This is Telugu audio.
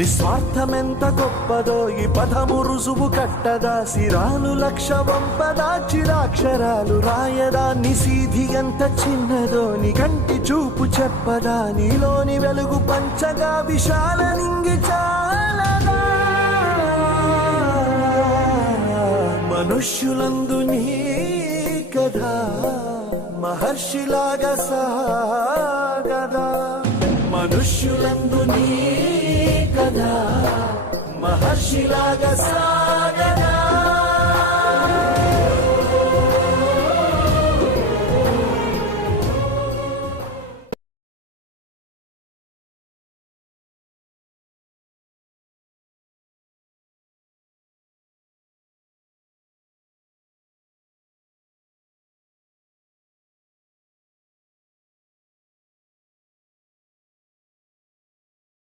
నిస్వార్థమెంత గొప్పదో ఈ పదము రుజువు కట్టదా, సిరాలు లక్ష వంపదా చిరాక్షరాలు రాయదా, నిసీధి ఎంత చిన్నదో నీ కంటి చూపు చెప్పదా, నీలోని వెలుగు పంచగా విశాల నింగి చాలదా. మనుష్యులందు నీ కథ మహర్షిలాగా సాగదా, మనుష్యులందు నీ కథ మహర్షిలాగా సాగదా.